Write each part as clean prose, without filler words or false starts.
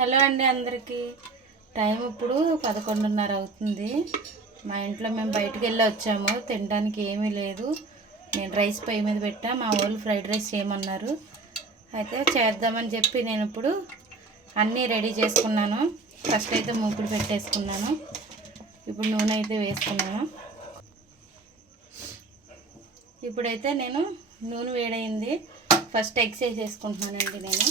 Hello అండి అందరికీ. Time ఇప్పుడు 11:30 అవుతుంది. మా ఇంట్లో మేము బయటికి వెళ్ళి వచ్చాము. తినడానికి ఏమీ లేదు. నేను రైస్ పొయ్యి మీద పెట్టా. మా వాళ్ళు ఫ్రైడ్ రైస్ చేయమన్నారు. అయితే చేద్దామని చెప్పి నేను ఇప్పుడు అన్నీ రెడీ చేసుకున్నాను. ఫస్ట్ అయితే మూకుడు పెట్టేసుకున్నాను. ఇప్పుడు నూనె అయితే వేసుకున్నాను. ఇప్పుడైతే నేను నూనె వేడైంది. ఫస్ట్ ఎగ్స్ వేసేసుకుంటున్నానండి నేను.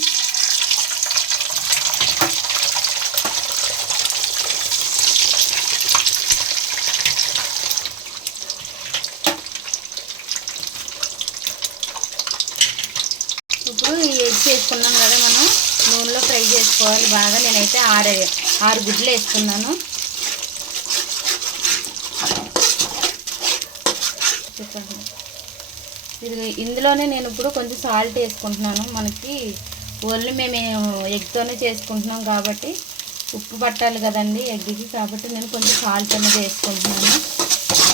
ఇప్పుడు ఈ ఎగ్స్ వేసుకున్నాం కదా, మనం నూనెలో ఫ్రై చేసుకోవాలి బాగా. నేనైతే ఆరు గుడ్లు వేసుకున్నాను. ఇది ఇందులోనే నేను ఇప్పుడు కొంచెం సాల్ట్ వేసుకుంటున్నాను. మనకి ఓన్లీ మేము ఎగ్తోనే చేసుకుంటున్నాం కాబట్టి ఉప్పు పట్టాలి కదండి ఎగ్కి, కాబట్టి నేను కొంచెం సాల్ట్ అనేది వేసుకుంటున్నాను.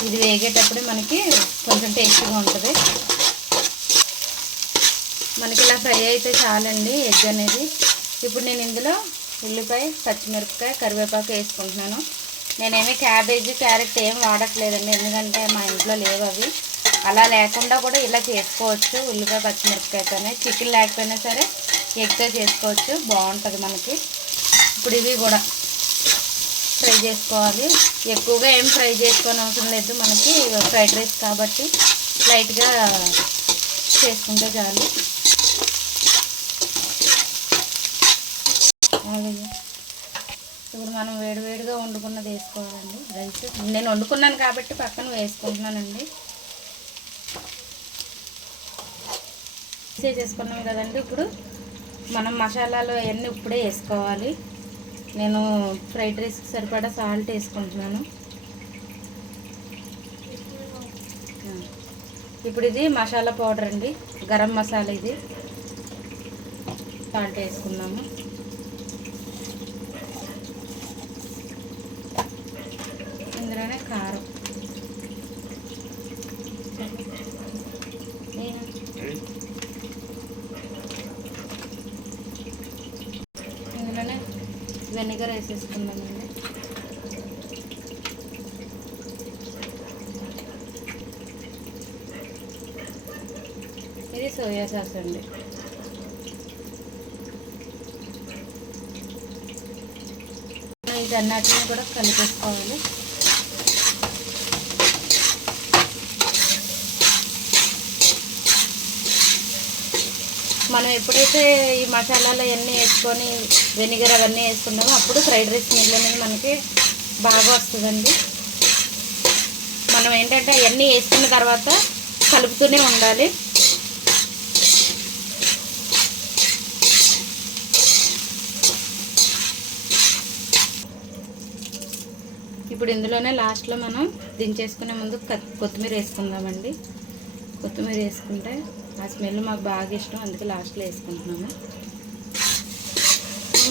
ఇది వేగేటప్పుడు మనకి కొంచెం టేస్ట్గా ఉంటుంది. మనకి ఇలా ఫ్రై అయితే చాలండి ఎగ్ అనేది. ఇప్పుడు నేను ఇందులో ఉల్లిపాయ, పచ్చిమిరపకాయ, కరివేపాకు వేసుకుంటున్నాను. నేనేమి క్యాబేజీ, క్యారెట్ ఏం వాడట్లేదండి, ఎందుకంటే మా ఇంట్లో లేవు అవి. అలా లేకుండా కూడా ఇలా చేసుకోవచ్చు. ఉల్లిపాయ, పచ్చిమిరపకాయతోనే చికెన్ లేకపోయినా సరే ఎగ్తో చేసుకోవచ్చు, బాగుంటుంది మనకి. ఇప్పుడు ఇవి కూడా ఫ్రై చేసుకోవాలి. ఎక్కువగా ఏం ఫ్రై చేసుకోని అవసరం లేదు, మనకి ఫ్రైడ్ రైస్ కాబట్టి లైట్గా చేసుకుంటే చాలు. ఇప్పుడు మనం వేడివేడిగా వండుకున్నది వేసుకోవాలండి రైస్. నేను వండుకున్నాను కాబట్టి పక్కన వేసుకుంటున్నానండి. చేసుకున్నాం కదండి. ఇప్పుడు మనం మసాలాలు అవన్నీ ఇప్పుడే వేసుకోవాలి. నేను ఫ్రైడ్ రైస్కి సరిపడా సాల్ట్ వేసుకుంటున్నాను. ఇప్పుడు ఇది మసాలా పౌడర్ అండి, గరం మసాలా. ఇది సాల్ట్ వేసుకున్నాము. ఇందులోనే కారం, ఇందులోనే వెనిగర్ వేసేసుకుందామండి. ఇది సోయా సాస్ అండి. వీటన్నిటిని కూడా కలిపేసుకోవాలి. మనం ఎప్పుడైతే ఈ మసాలాలు అవన్నీ వేసుకొని వెనిగర్ అవన్నీ వేసుకున్నామో అప్పుడు ఫ్రైడ్ రైస్ స్మెల్ అనేది మనకి బాగా వస్తుందండి. మనం ఏంటంటే అవన్నీ వేసుకున్న తర్వాత కలుపుతూనే ఉండాలి. ఇప్పుడు ఇందులోనే లాస్ట్లో మనం దించేసుకునే ముందు కొత్తిమీర వేసుకుందామండి. కొత్తిమీర వేసుకుంటే ఆ స్మెల్ మాకు బాగా ఇష్టం, అందుకే లాస్ట్లో వేసుకుంటున్నాము.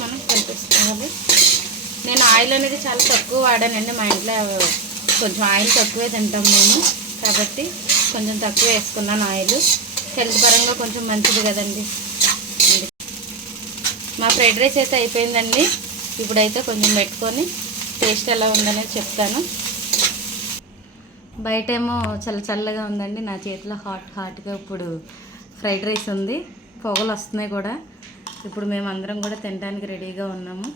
మనం కలిపేసుకోవాలి. నేను ఆయిల్ అనేది చాలా తక్కువ వాడానండి. మా ఇంట్లో కొంచెం ఆయిల్ తక్కువే తింటాం మేము, కాబట్టి కొంచెం తక్కువ వేసుకున్నాను ఆయిల్. హెల్త్ పరంగా కొంచెం మంచిది కదండి. మా ఫ్రైడ్ రైస్ అయితే అయిపోయిందండి. ఇప్పుడైతే కొంచెం పెట్టుకొని టేస్ట్ ఎలా ఉందనేది చెప్తాను. బయటేమో చల్లగా ఉందండి, నా చేతిలో హాట్గా ఇప్పుడు ఫ్రైడ్ రైస్ ఉంది. పొగలు వస్తున్నాయి కూడా. ఇప్పుడు మేము అందరం కూడా తినడానికి రెడీగా ఉన్నాము.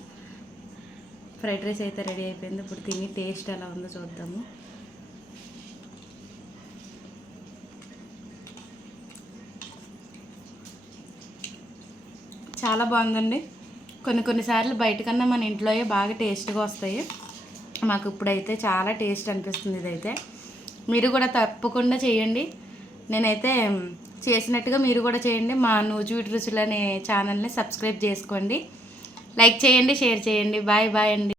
ఫ్రైడ్ రైస్ అయితే రెడీ అయిపోయింది. ఇప్పుడు తిని టేస్ట్ ఎలా ఉందో చూద్దాము. చాలా బాగుందండి. కొన్నిసార్లు బయటకన్నా మన ఇంట్లోయే బాగా టేస్ట్గా వస్తాయి. మాకు ఇప్పుడైతే చాలా టేస్ట్ అనిపిస్తుంది. ఇదైతే మీరు కూడా తప్పకుండా చేయండి. నేనైతే చేసినట్టుగా మీరు కూడా చేయండి. మా నూజివీడు రుచులు అనే ఛానల్ని సబ్స్క్రైబ్ చేసుకోండి, లైక్ చేయండి, షేర్ చేయండి. బాయ్ అండి.